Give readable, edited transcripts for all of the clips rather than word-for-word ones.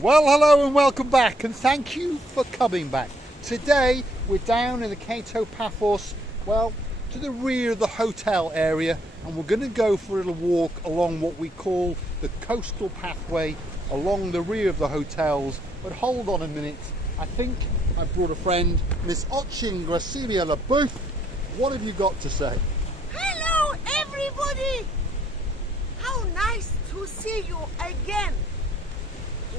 Well, hello and welcome back, and thank you for coming back. Today we're down in the Kato Paphos, well, to the rear of the hotel area, and we're going to go for a little walk along what we call the coastal pathway along the rear of the hotels. But hold on a minute, I think I brought a friend, Miss Anastasia Beach. What have you got to say? Hello everybody! How nice to see you again.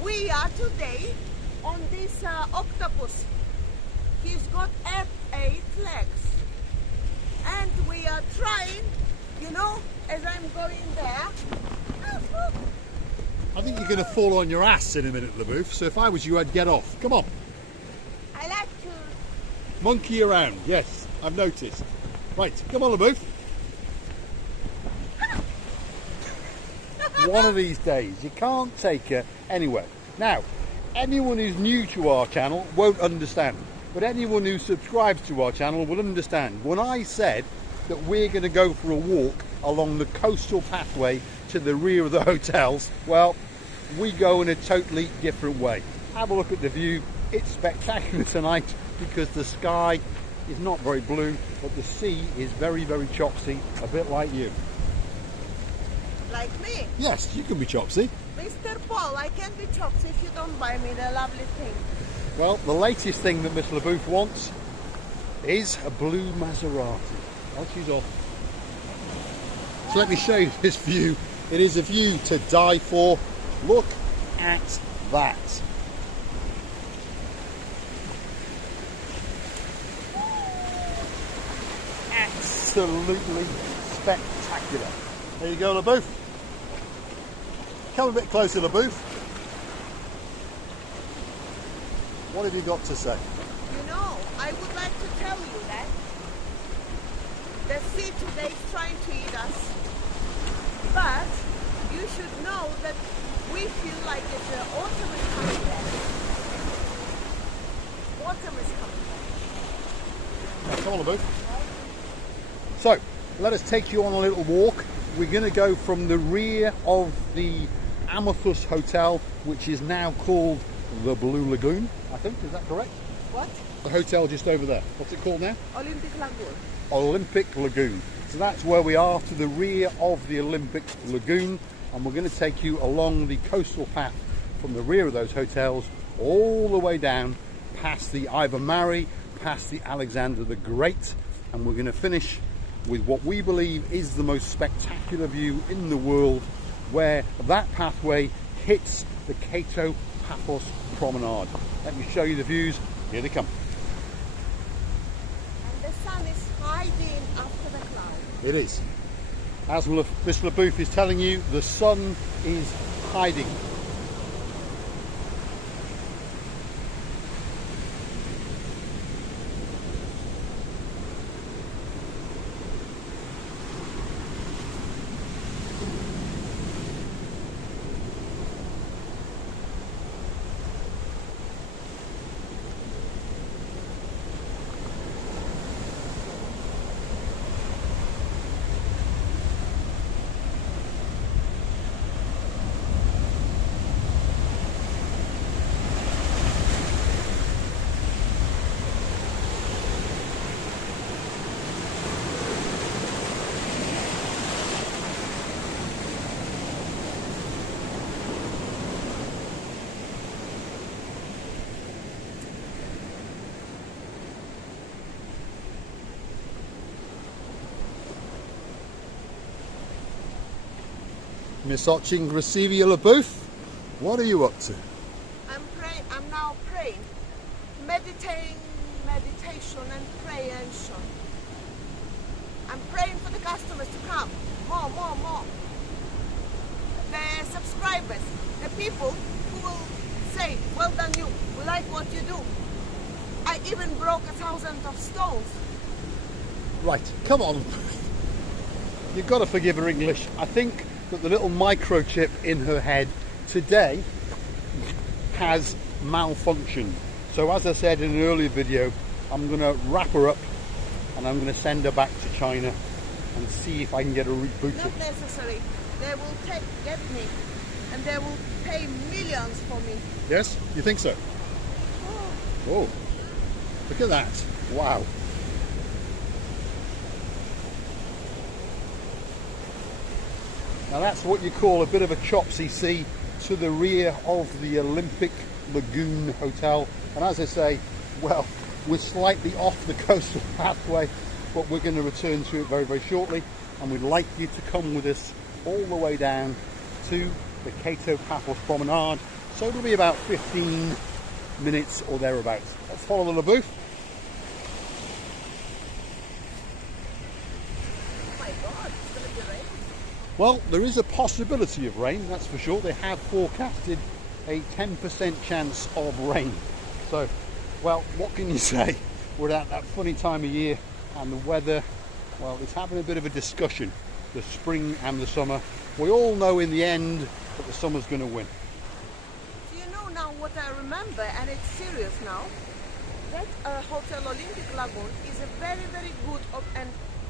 We are today on this octopus. He's got 8 legs. And we are trying, you know, as I'm going there. I think you're going to fall on your ass in a minute, LaBouffe, so if I was you, I'd get off. Come on. I like to... Monkey around, yes, I've noticed. Right, come on, LaBouffe. One of these days, you can't take her anywhere. Now, anyone who's new to our channel won't understand, but anyone who subscribes to our channel will understand. When I said that we're going to go for a walk along the coastal pathway to the rear of the hotels, well, we go in a totally different way. Have a look at the view. It's spectacular tonight because the sky is not very blue, but the sea is very, very chopsy, a bit like you. Like me? Yes, you can be chopsy. Mr. Paul, I can't be chopsy if you don't buy me the lovely thing. Well, the latest thing that Miss LaBouffe wants is a blue Maserati. Oh, she's off. So let me show you this view. It is a view to die for. Look at that. Absolutely spectacular. There you go, LaBouffe. Come a bit closer, LaBouffe. What have you got to say? You know, I would like to tell you that the sea today is trying to eat us. But you should know that we feel like it's the autumn is coming back. Autumn is coming back. Come on, LaBouffe. So, let us take you on a little walk. We're going to go from the rear of the Paphos Hotel, which is now called the Blue Lagoon, I think. Is that correct? What? The hotel just over there. What's it called now? Olympic Lagoon. Olympic Lagoon. So that's where we are, to the rear of the Olympic Lagoon, and we're going to take you along the coastal path from the rear of those hotels all the way down past the Ivan Mary, past the Alexander the Great, and we're going to finish with what we believe is the most spectacular view in the world, where that pathway hits the Kato Paphos Promanarde. Let me show you the views. Here they come. And the sun is hiding after the cloud. It is. As Miss LaBouffe is telling you, the sun is hiding. Miss Anastasia LaBouffe, what are you up to? I'm praying. I'm now praying, meditation and prayation. I'm praying for the customers to come. More. The subscribers, the people who will say, well done you, we like what you do. I even broke 1,000 of stones. Right, come on. You've got to forgive her English. I think that the little microchip in her head today has malfunctioned. So as I said in an earlier video, I'm going to wrap her up and I'm going to send her back to China and see if I can get her rebooted. Not necessary. They will get me and they will pay millions for me. Yes, you think so? Oh, look at that! Wow. Now that's what you call a bit of a chopsy sea to the rear of the Olympic Lagoon Hotel. And as I say, well, we're slightly off the coastal pathway, but we're going to return to it very, very shortly. And we'd like you to come with us all the way down to the Kato Paphos Promenade. So it'll be about 15 minutes or thereabouts. Let's follow the LaBouffe. Well, there is a possibility of rain, that's for sure. They have forecasted a 10% chance of rain. So, well, what can you say? We're at that funny time of year, and the weather, well, it's having a bit of a discussion, the spring and the summer. We all know in the end that the summer's going to win. Do you know now what I remember, and it's serious now, that Hotel Olympic Lagoon is a very, very good and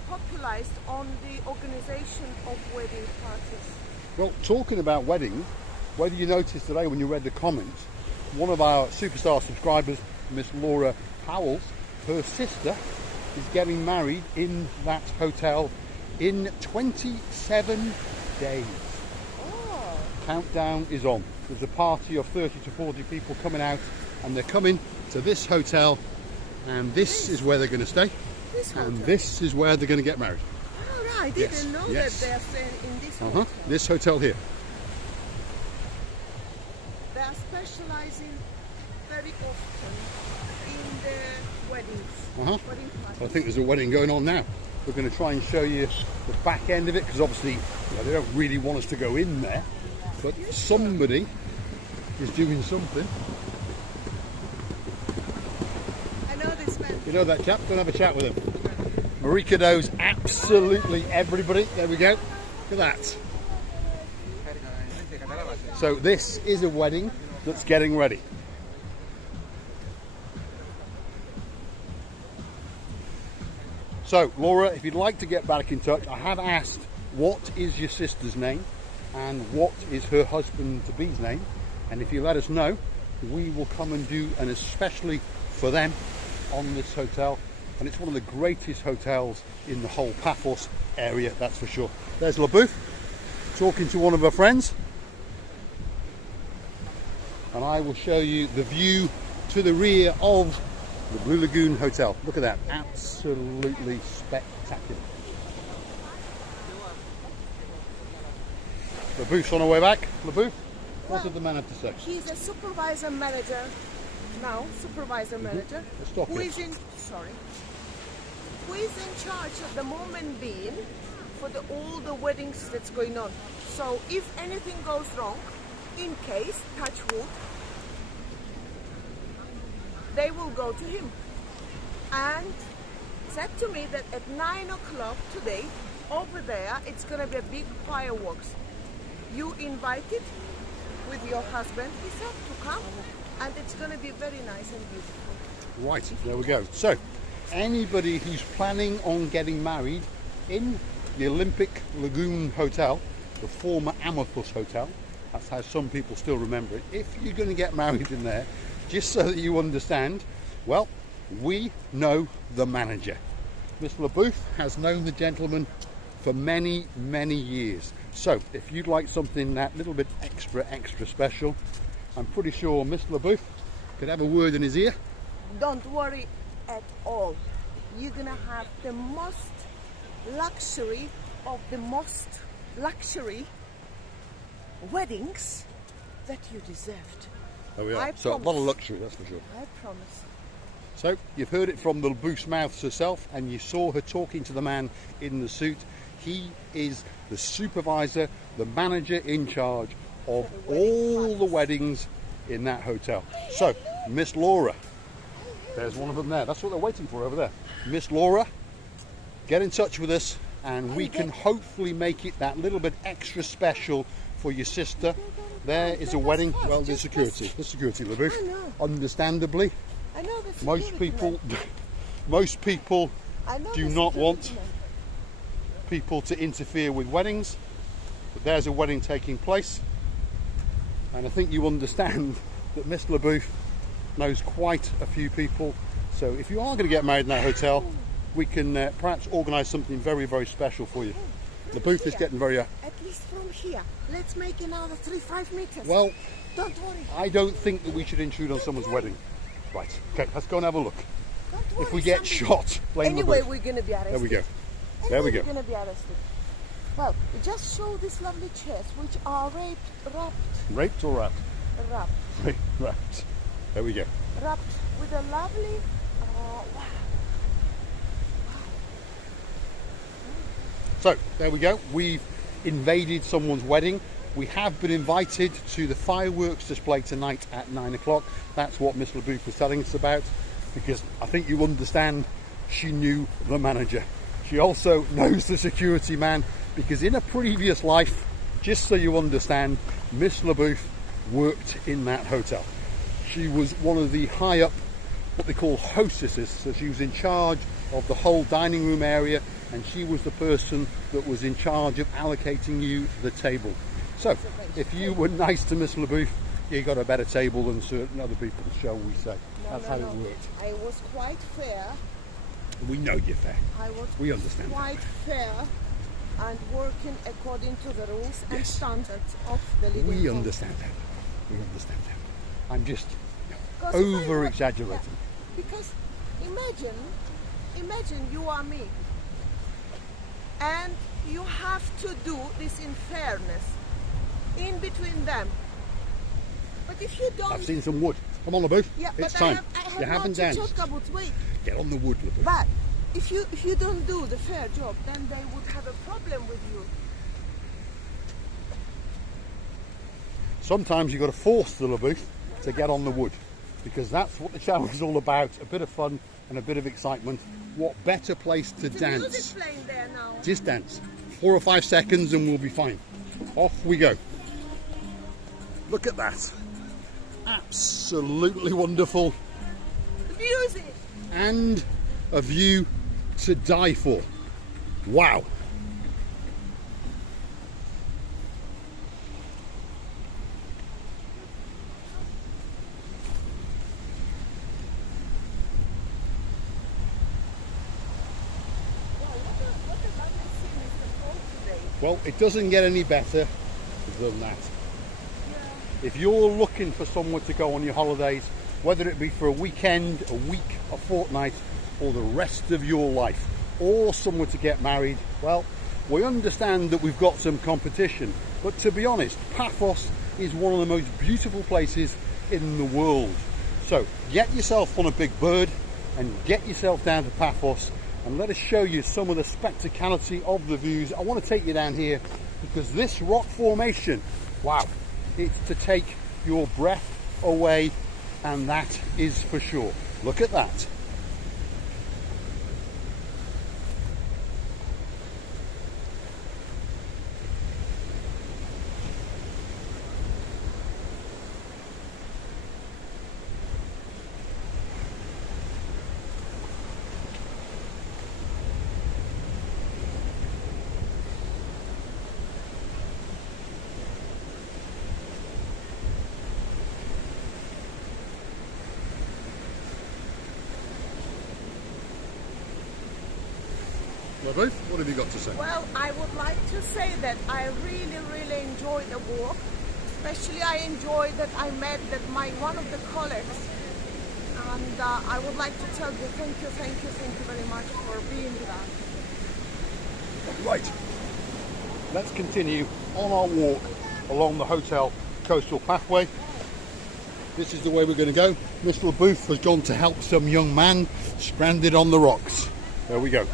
popularized on the organization of wedding parties. Well, talking about weddings, whether you noticed today when you read the comments, one of our superstar subscribers, Miss Laura Powell's, her sister is getting married in that hotel in 27 days. Oh. Countdown is on. There's a party of 30 to 40 people coming out, and they're coming to this hotel, and this is where they're going to stay. And this is where they're going to get married. Oh, right. I didn't know that they're staying in this hotel. This hotel here. They are specializing very often in the weddings. Wedding parties. I think there's a wedding going on now. We're going to try and show you the back end of it, because obviously they don't really want us to go in there. But somebody is doing something. I know this man. You know that chap? Go and have a chat with him. Marika knows absolutely everybody. There we go. Look at that. So this is a wedding that's getting ready. So Laura, if you'd like to get back in touch, I have asked what is your sister's name and what is her husband-to-be's name, and if you let us know, we will come and do an especially for them on this hotel. And it's one of the greatest hotels in the whole Paphos area, that's for sure. There's LaBouffe talking to one of her friends, and I will show you the view to the rear of the Blue Lagoon Hotel. Look at that, absolutely spectacular. LaBouffe's on her way back. LaBouffe, what did the man have to say? He's a supervisor manager now, who is in charge at the moment being for all the weddings that's going on. So if anything goes wrong, in case, touch wood, they will go to him. And said to me that at 9 o'clock today, over there, it's going to be a big fireworks. You invited with your husband, he said, to come, and it's going to be very nice and beautiful. Right, there we go. So, anybody who's planning on getting married in the Olympic Lagoon Hotel, the former Amathus Hotel, that's how some people still remember it, if you're going to get married in there, just so that you understand, well, we know the manager. Miss LaBouffe has known the gentleman for many, many years. So, if you'd like something that little bit extra special, I'm pretty sure Miss LaBouffe could have a word in his ear. Don't worry at all. You're gonna have the most luxury of the most luxury weddings that you deserved. There we are. So a lot of luxury, that's for sure. I promise. So you've heard it from the LaBouffe's mouth herself, and you saw her talking to the man in the suit. He is the supervisor, the manager in charge of all the weddings in that hotel. So, Miss Laura, there's one of them there. That's what they're waiting for over there. Miss Laura, get in touch with us, and we can hopefully make it that little bit extra special for your sister. There is a wedding. Well, there's security. There's security, LaBouffe. Understandably, I know the most people do not want people to interfere with weddings. But there's a wedding taking place. And I think you understand that Miss LaBeouf knows quite a few people. So if you are going to get married in that hotel, we can perhaps organise something very, very special for you. LaBeouf is getting very... At least from here. Let's make another 3-5 meters. Well, don't worry. I don't think that we should intrude on someone's wedding. Right, okay, let's go and have a look. Don't worry, If we get shot, blame anyway, LaBeouf. we're going to be arrested. There we go. Anyway, There we go. We're going to be arrested. Well, we just show these lovely chairs, which are wrapped. Raped or wrapped? Wrapped. Wrapped. There we go. Wrapped with a lovely... wow. So, there we go. We've invaded someone's wedding. We have been invited to the fireworks display tonight at 9 o'clock. That's what Miss LaBeouf was telling us about, because I think you understand she knew the manager. She also knows the security man, because in a previous life, just so you understand, Miss LaBeouf worked in that hotel. She was one of the high up, what they call hostesses, so she was in charge of the whole dining room area, and she was the person that was in charge of allocating you the table. So, if you were nice to Miss LaBeouf, you got a better table than certain other people, shall we say. That's how it worked. I was quite fair. We know you're fair. We understand. Quite fair and working according to the rules and standards of the living We room. understand that. We understand that. I'm just Because if I over were- exaggerating. yeah, because imagine you are me, and you have to do this in fairness, in between them. But if you don't, I've seen some wood. Come on, LaBeouf. yeah, It's but time. I have You haven't no danced. chocolate. Wait, Get on the wood, LaBeouf. but if you don't do the fair job, then they would have a problem with you. Sometimes you've got to force the LaBeouf to get on the wood, because that's what the challenge is all about. A bit of fun and a bit of excitement. What better place to The dance? music's playing there now. Just dance. 4 or 5 seconds and we'll be fine. Off we go. Look at that. Absolutely wonderful. The music. And a view to die for. Wow. What a lovely scene is the fall today. Well, it doesn't get any better than that. If you're looking for somewhere to go on your holidays, whether it be for a weekend, a week, a fortnight, or the rest of your life, or somewhere to get married, well, we understand that we've got some competition. But to be honest, Paphos is one of the most beautiful places in the world. So get yourself on a big bird and get yourself down to Paphos, and let us show you some of the spectacality of the views. I want to take you down here because this rock formation, wow, it's to take your breath away, and that is for sure. Look at that. LaBeouf, what have you got to say? Well, I would like to say that I really enjoyed the walk. Especially I enjoyed that I met one of the colleagues, and I would like to tell you thank you very much for being with us. Right, let's continue on our walk along the hotel coastal pathway. This is the way we're going to go. Mr. LaBeouf has gone to help some young man stranded on the rocks. There we go.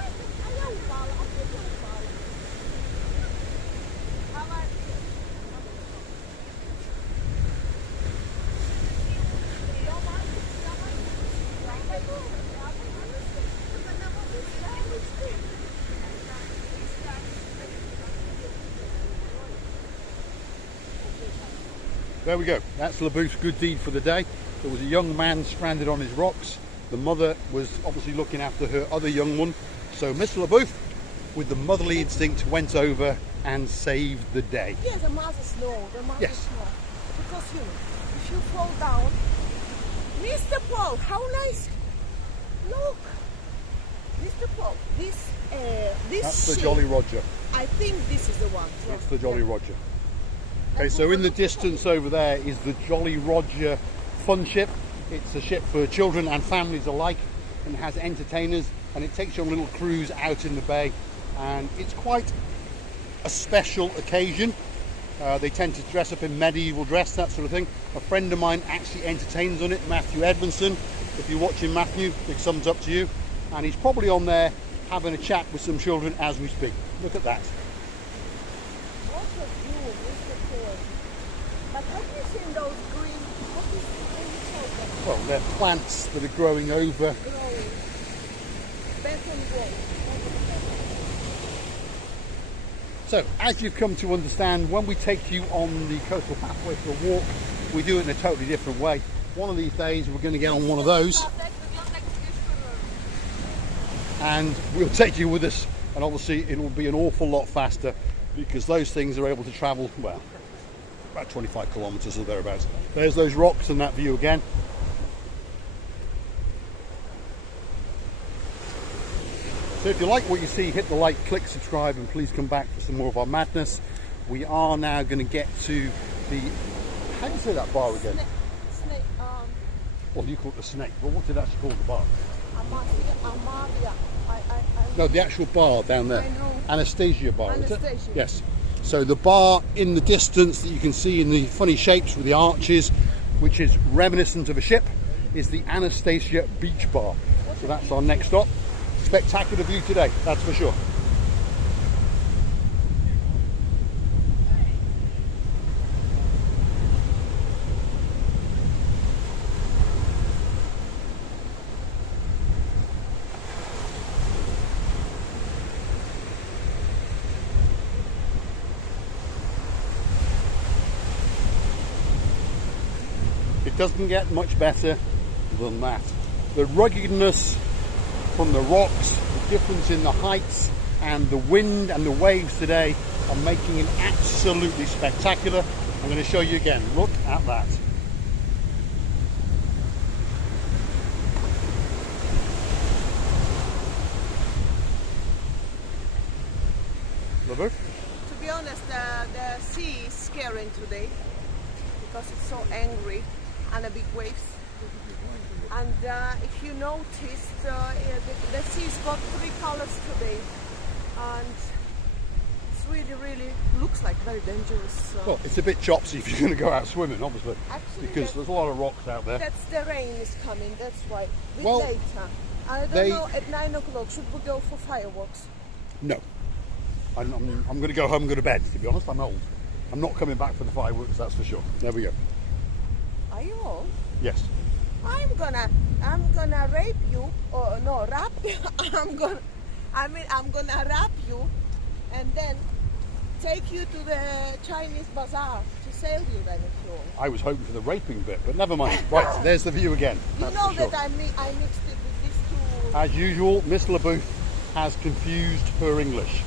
There we go. That's LaBeouf's good deed for the day. There was a young man stranded on his rocks. The mother was obviously looking after her other young one. So Mr. LaBeouf, with the motherly instinct, went over and saved the day. Yes, the mother's know. The mother's Yes. know. because you know, if you fall down, Mr. Paul, how nice! Look, Mr. Paul, this That's the ship, Jolly Roger. I think this is the one. Yeah. It's the Jolly Yeah. Roger. Okay, so in the distance over there is the Jolly Roger fun ship. It's a ship for children and families alike, and it has entertainers, and it takes you on a little cruise out in the bay, and it's quite a special occasion. They tend to dress up in medieval dress, that sort of thing. A friend of mine actually entertains on it, Matthew Edmondson. If you're watching, Matthew, big thumbs up to you. And he's probably on there having a chat with some children as we speak. Look at that. What a view, Mr. Paul. But have you seen those green, what is it? Well, they're plants that are growing over. Growing. Beacon growing. So, as you've come to understand, when we take you on the coastal pathway for a walk, we do it in a totally different way. One of these days we're going to get on one of those and we'll take you with us, and obviously it will be an awful lot faster because those things are able to travel, well, about 25 kilometres or thereabouts. There's those rocks and that view again. So if you like what you see, hit the like, click subscribe, and please come back for some more of our madness. We are now going to get to the, how do you say that bar again? Snake, Well, you call it the Snake, but what did it actually call the bar? Amalia. No, the actual bar down there. I know. Anastasia Bar, is it? Anastasia. Yes. So the bar in the distance that you can see in the funny shapes with the arches, which is reminiscent of a ship, is the Anastasia Beach Bar. So that's our next stop. Spectacular view today, that's for sure. It doesn't get much better than that. The ruggedness from the rocks, the difference in the heights, and the wind and the waves today are making it absolutely spectacular. I'm going to show you again. Look at that. Lover? To be honest, the sea is scaring today because it's so angry and the big waves. And if you noticed, the sea's got 3 colors today, and it's really looks like very dangerous. Well, it's a bit chopsy if you're going to go out swimming, obviously, Actually, because there's a lot of rocks out there. that's the rain is coming. That's why. A bit Well, later. I don't know. At 9 o'clock, should we go for fireworks? No. I'm going to go home and go to bed, to be honest. I'm old. I'm not coming back for the fireworks, that's for sure. There we go. Are you old? Yes. I'm gonna rape you, or no, rap you. I'm gonna rap you, and then take you to the Chinese bazaar to sell you then if you want. I was hoping for the raping bit, but never mind. Right, there's the view again. You That's know for sure. that I mixed it with these two. As usual, Miss LaBooth has confused her English.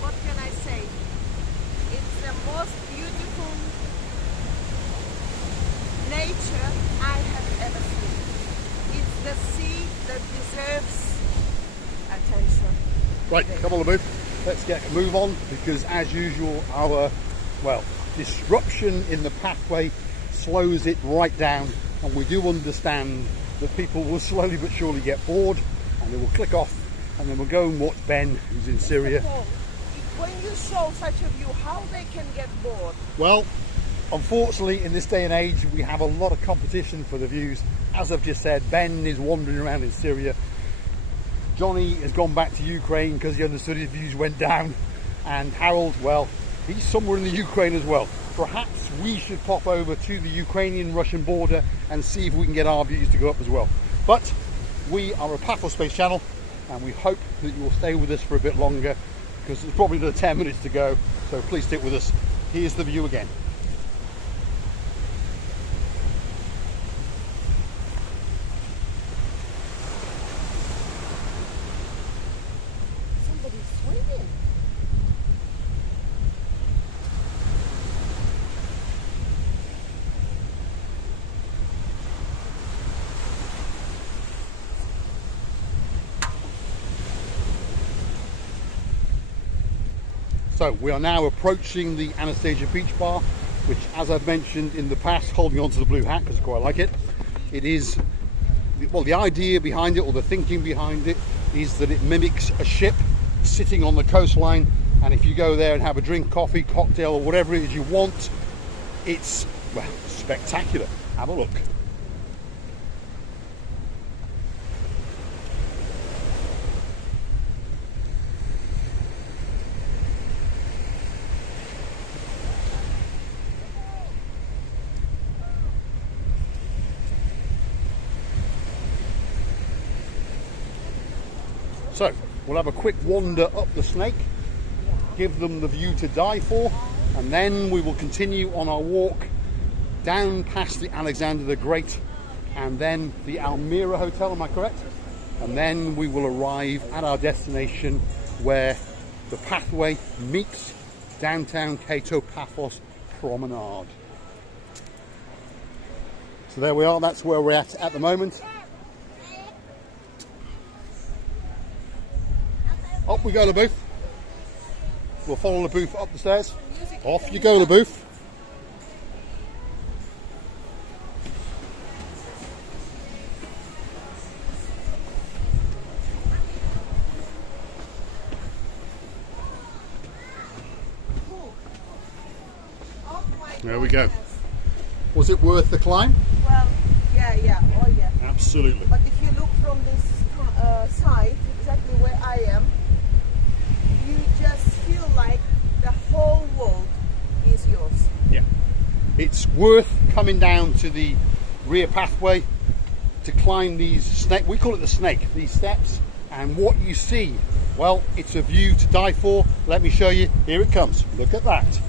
What can I say? It's the most beautiful nature I have ever seen. It's the sea that deserves attention. Right, come on LaBooth. Let's get a move on, because as usual, our, well, disruption in the pathway slows it right down, and we do understand that people will slowly but surely get bored, and they will click off, and then we'll go and watch Ben, who's in Syria. When you show such a view, how they can get bored? Well, unfortunately, in this day and age, we have a lot of competition for the views. As I've just said, Ben is wandering around in Syria. Johnny has gone back to Ukraine because he understood his views went down. And Harold, well, he's somewhere in the Ukraine as well. Perhaps we should pop over to the Ukrainian-Russian border and see if we can get our views to go up as well. But we are a Paphos Space channel, and we hope that you will stay with us for a bit longer, because there's probably another 10 minutes to go, so please stick with us. Here's the view again. Somebody's swimming. So we are now approaching the Anastasia Beach Bar, which, as I've mentioned in the past, holding on to the blue hat because I quite like it. It is, well, the idea behind it, or the thinking behind it, is that it mimics a ship sitting on the coastline, and if you go there and have a drink, coffee, cocktail, or whatever it is you want, it's, well, spectacular. Have a look. So we'll have a quick wander up the snake, give them the view to die for, and then we will continue on our walk down past the Alexander the Great and then the Almira Hotel, am I correct? And then we will arrive at our destination where the pathway meets downtown Kato Paphos Promanarde. So there we are, that's where we're at the moment. Up we go, the booth. We'll follow the booth up the stairs. Off you go, the booth. There we go. Was it worth the climb? Well, yeah, oh yeah. Absolutely. But if you look from this side, exactly where I am, you just feel like the whole world is yours. Yeah. It's worth coming down to the rear pathway to climb these snake, we call it the snake, these steps, and what you see, well, it's a view to die for. Let me show you. Here it comes. Look at that.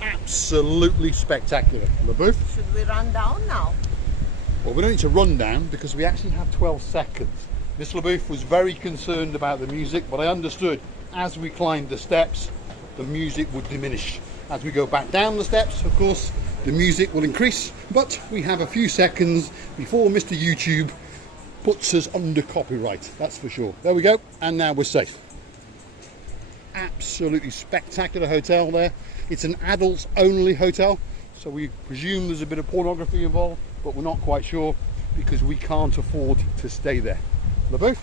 Absolutely spectacular. The booth. Should we run down now? Well, we don't need to run down because we actually have 12 seconds. Miss LaBouffe was very concerned about the music, but I understood as we climbed the steps, the music would diminish. As we go back down the steps, of course, the music will increase, but we have a few seconds before Mr. YouTube puts us under copyright, that's for sure. There we go, and now we're safe. Absolutely spectacular hotel there. It's an adults only hotel, so we presume there's a bit of pornography involved, but we're not quite sure because we can't afford to stay there. LaBouffe,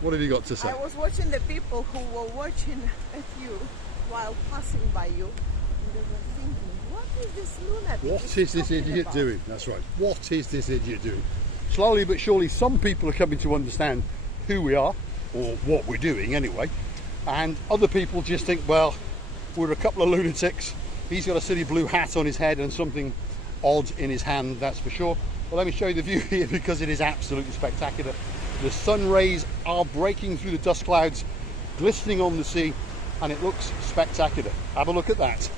what have you got to say? I was watching the people who were watching at you while passing by you, and they were thinking, what is this lunatic? What is this idiot doing? That's right. What is this idiot doing? Slowly but surely, some people are coming to understand who we are, or what we're doing anyway, and other people just think, well, we're a couple of lunatics. He's got a silly blue hat on his head and something odd in his hand, that's for sure. Well, let me show you the view here because it is absolutely spectacular. The sun rays are breaking through the dust clouds, glistening on the sea, and it looks spectacular. Have a look at that.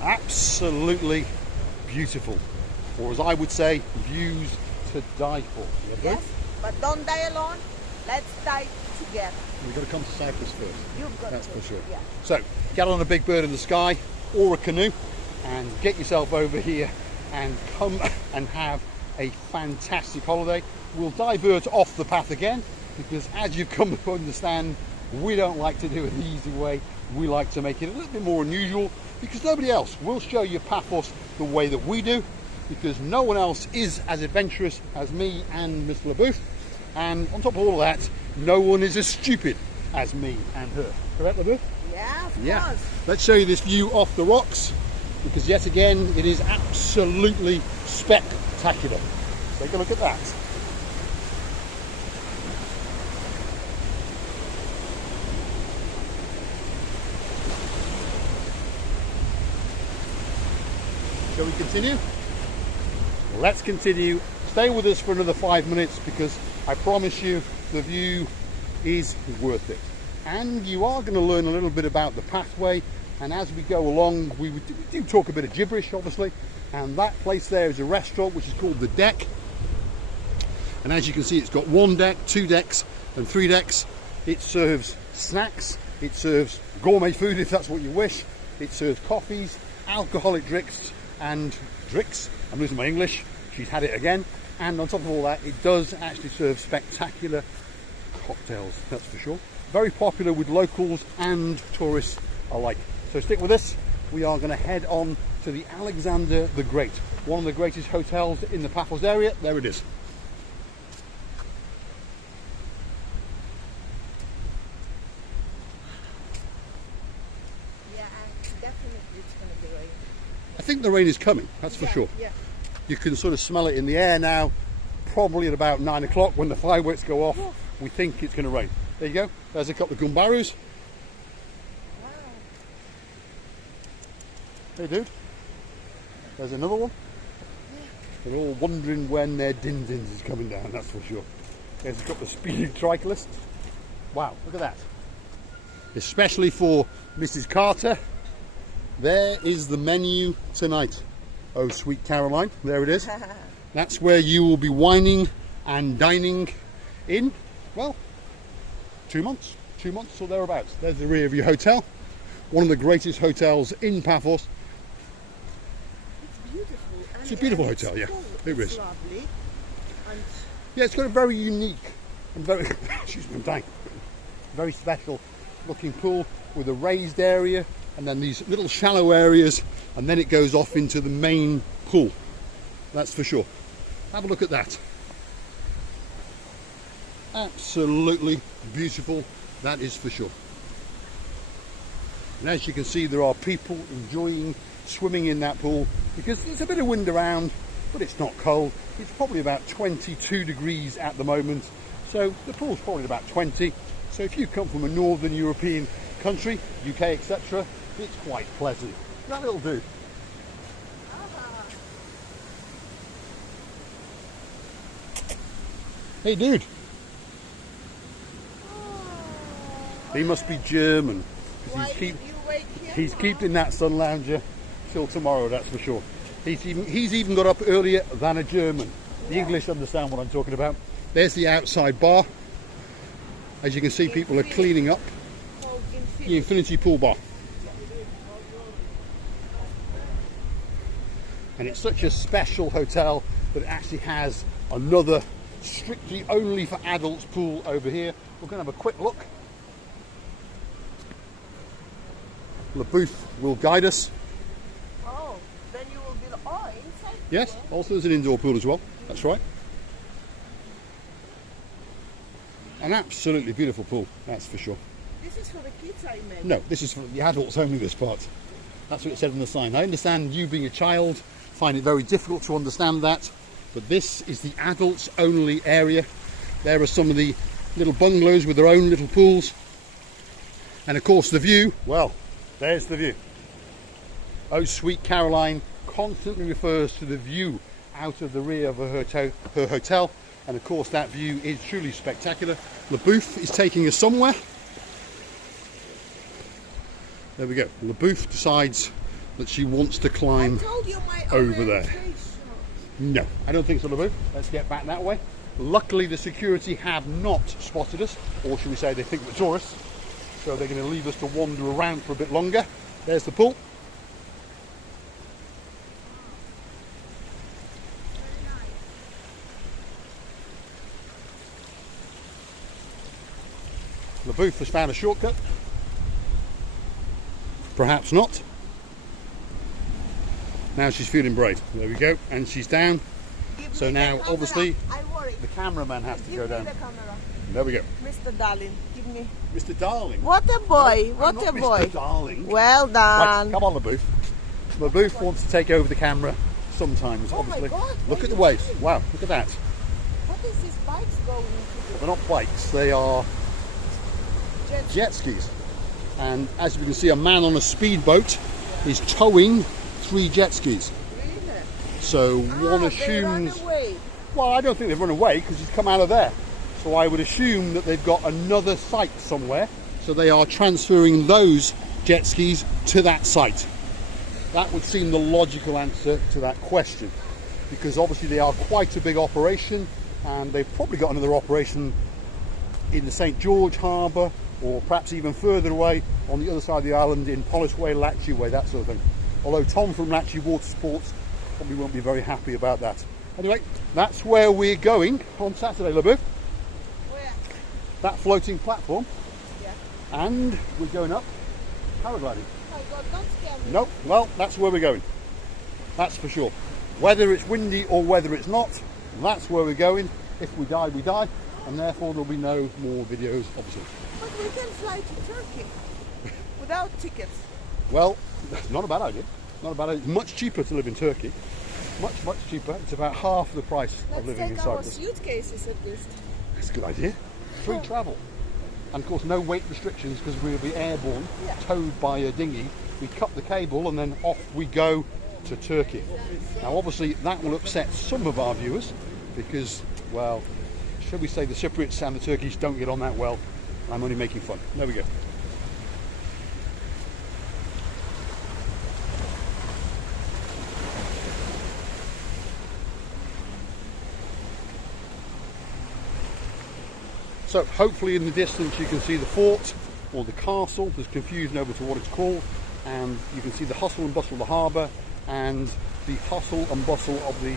Absolutely beautiful, or as I would say, views to die for. Yes, but don't die alone. Let's die together. We've got to come to Cyprus first. You've got That's to. for sure. Yeah. So, get on a big bird in the sky. or a canoe and get yourself over here and come and have a fantastic holiday. We'll divert off the path again because, as you've come to understand, we don't like to do it the easy way. We like to make it a little bit more unusual because nobody else will show you Paphos the way that we do, because no one else is as adventurous as me and Mr. LaBouffe, and on top of all of that, no one is as stupid as me and her. Correct, LaBouffe? Yeah, of course. Let's show you this view off the rocks, because yet again it is absolutely spectacular. Take a look at that. Shall we continue? Let's continue. Stay with us for another 5 minutes, because I promise you the view is worth it. And you are going to learn a little bit about the pathway, and as we go along we do talk a bit of gibberish, obviously. And that place there is a restaurant which is called The Deck, and as you can see, it's got 1 deck, 2 decks and 3 decks. It serves snacks, it serves gourmet food if that's what you wish, it serves coffees, alcoholic drinks and drinks. I'm losing my English, she's had it again. And on top of all that, it does actually serve spectacular cocktails, that's for sure. Very popular with locals and tourists alike. So stick with us. We are going to head on to the Alexander the Great, one of the greatest hotels in the Paphos area. There it is. Yeah, and definitely it's going to be rain. I think the rain is coming, that's for sure. Yeah. You can sort of smell it in the air now, probably at about 9 o'clock when the fireworks go off. We think it's going to rain. There you go. There's a couple of gumbarus. Wow. Hey dude. There's another one. They're all wondering when their din-dins is coming down, that's for sure. There's a couple of speeding cyclists. Wow, look at that. Especially for Mrs. Carter, there is the menu tonight. Oh, sweet Caroline, there it is. That's where you will be wining and dining in, well, 2 months or thereabouts. There's the rear of your hotel, one of the greatest hotels in Paphos. It's beautiful. And It's a beautiful hotel, yeah, cool. it It's is. lovely. And Yeah, it's got a very unique and very, excuse me, I'm dying, very special looking pool with a raised area and then these little shallow areas, and then it goes off into the main pool. That's for sure. Have a look at that. Absolutely beautiful, that is for sure. And as you can see, there are people enjoying swimming in that pool because there's a bit of wind around, but it's not cold. It's probably about 22 degrees at the moment, so the pool's probably about 20. So if you come from a northern European country, UK, etc., it's quite pleasant. That little dude. Hey dude. He must be German. why did you wait here? He's keeping that sun lounger till tomorrow, that's for sure. He's even got up earlier than a German. The English understand what I'm talking about. There's the outside bar. As you can see, people are cleaning up the infinity pool bar. And it's such a special hotel that it actually has another strictly only for adults pool over here. We're going to have a quick look. LaBouffe will guide us. Oh, then you will be inside. Yes, also there's an indoor pool as well. That's right. An absolutely beautiful pool, that's for sure. This is for the kids, I imagine. No, this is for the adults only, this part. That's what it said on the sign. I understand you being a child find it very difficult to understand that, but this is the adults only area. There are some of the little bungalows with their own little pools. And of course the view, well, there's the view. Oh, sweet Caroline constantly refers to the view out of the rear of her hotel. And of course that view is truly spectacular. LaBouffe is taking us somewhere. There we go. LaBouffe decides that she wants to climb I told you my over there. orientation. No, I don't think so, LaBouffe. Let's get back that way. Luckily the security have not spotted us, or should we say they think we're tourists. So they're going to leave us to wander around for a bit longer. There's the pool. LaBouffe has found a shortcut. Perhaps not. Now she's feeling brave. There we go, and she's down. So now, obviously, the cameraman has to go down. Give me the camera. There we go. Mr. Darling, give me. Mr. Darling. What a boy! No, I'm What not a boy! Mr. Darling. Well done. Right, come on, LaBouffe. LaBouffe wants to take over the camera sometimes, Oh my obviously. God, Look what at the are you waves. doing? Wow, look at that. What is these bikes going to do? They're not bikes, they are jet skis. And as you can see, a man on a speedboat is towing 3 jet skis. Really? So one assumes... They run away. Well, I don't think they've run away because he's come out of there. So I would assume that they've got another site somewhere. So they are transferring those jet skis to that site. That would seem the logical answer to that question. Because obviously they are quite a big operation, and they've probably got another operation in the St. George Harbour, or perhaps even further away on the other side of the island in Polish Way, Latchy Way, that sort of thing. Although Tom from Latchy Water Sports probably won't be very happy about that. Anyway, that's where we're going on Saturday, LaBouffe. Where? That floating platform. Yeah. And we're going up paragliding. Oh God, don't scare me. Nope, well, that's where we're going. That's for sure. Whether it's windy or whether it's not, that's where we're going. If we die, we die. And therefore there'll be no more videos, obviously. But we can fly to Turkey without tickets. Well, that's not a bad idea. Not a bad idea. It's much cheaper to live in Turkey. Much, much cheaper. It's about half the price of Let's living in take our Cyprus. suitcases at least. That's a good idea. Free travel. And of course no weight restrictions because we'll be airborne, Yeah. towed by a dinghy. We cut the cable and then off we go to Turkey. Now obviously that will upset some of our viewers because, well, should we say the Cypriots and the Turkish don't get on that well. I'm only making fun. There we go. So hopefully in the distance you can see the fort or the castle. There's confusion over to what it's called, and you can see the hustle and bustle of the harbour and the hustle and bustle of the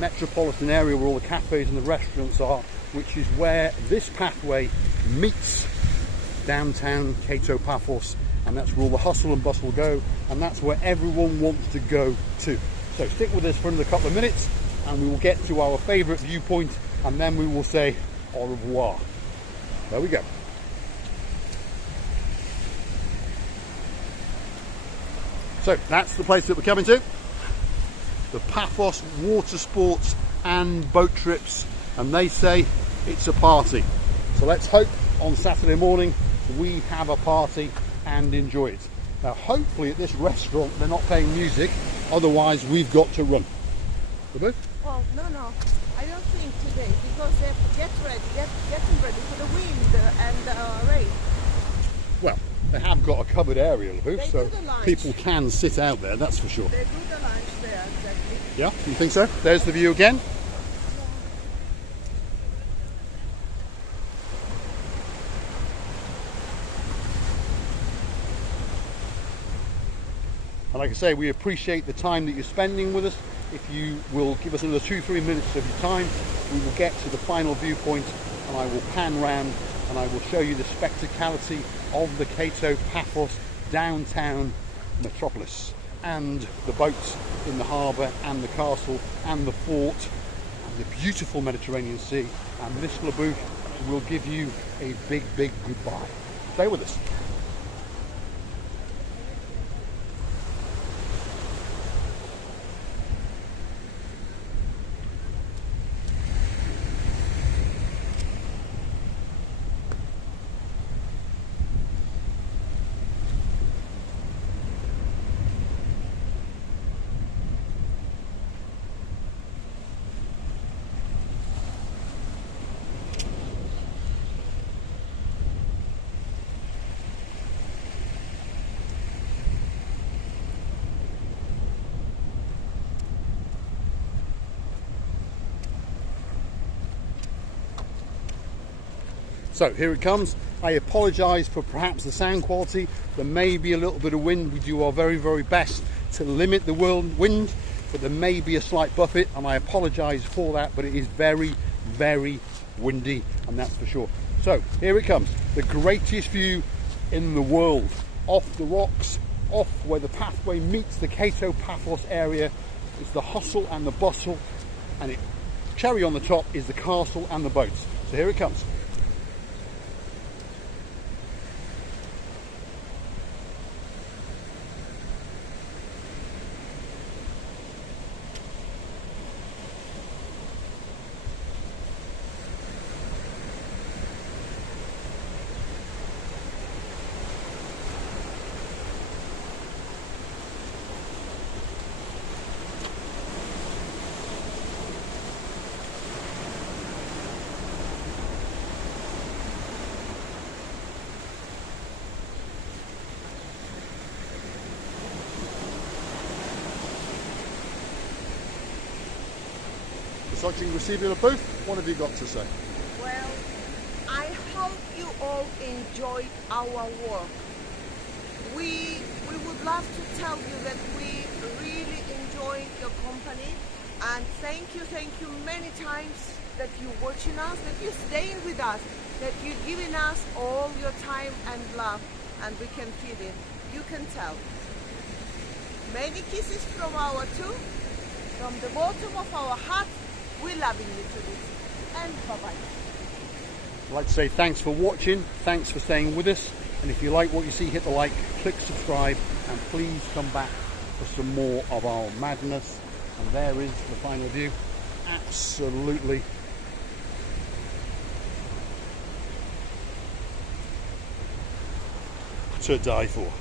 metropolitan area where all the cafes and the restaurants are, which is where this pathway meets downtown Kato Paphos, and that's where all the hustle and bustle go, and that's where everyone wants to go to. So stick with us for another couple of minutes and we will get to our favourite viewpoint, and then we will say au revoir. There we go. So that's the place that we're coming to. The Paphos Water Sports and Boat Trips, and they say it's a party. So let's hope on Saturday morning we have a party and enjoy it. Now hopefully at this restaurant they're not playing music, otherwise we've got to run. Well, no, I don't think today, because they're getting ready for the wind and rain. Well, they have got a covered area, LaBouffe, so do the lunch. people can sit out there, that's for sure. They do the lunch there, exactly. Yeah, you think so? There's the view again. And like I say, we appreciate the time that you're spending with us. If you will give us another 2-3 minutes of your time, we will get to the final viewpoint and I will pan round and I will show you the spectacality of the Kato Paphos downtown metropolis, and the boats in the harbour and the castle and the fort and the beautiful Mediterranean Sea. And Miss LaBouffe will give you a big, big goodbye. Stay with us. So here it comes. I apologise for perhaps the sound quality. There may be a little bit of wind. We do our very, very best to limit the wind, but there may be a slight buffet, and I apologise for that, but it is very, very windy, and that's for sure. So here it comes, the greatest view in the world, off the rocks, off where the pathway meets the Kato Paphos area. It's the hustle and the bustle, and cherry on the top is the castle and the boats. So here it comes. Watching Receiving Booth, what have you got to say? Well, I hope you all enjoyed our work. We would love to tell you that we really enjoyed your company, and thank you many times that you're watching us, that you're staying with us, that you're giving us all your time and love, and we can feel it. You can tell. Many kisses from our two, from the bottom of our heart. We're loving you to this, and bye-bye. I'd like to say thanks for watching, thanks for staying with us, and if you like what you see, hit the like, click subscribe, and please come back for some more of our madness. And there is the final view, absolutely to die for.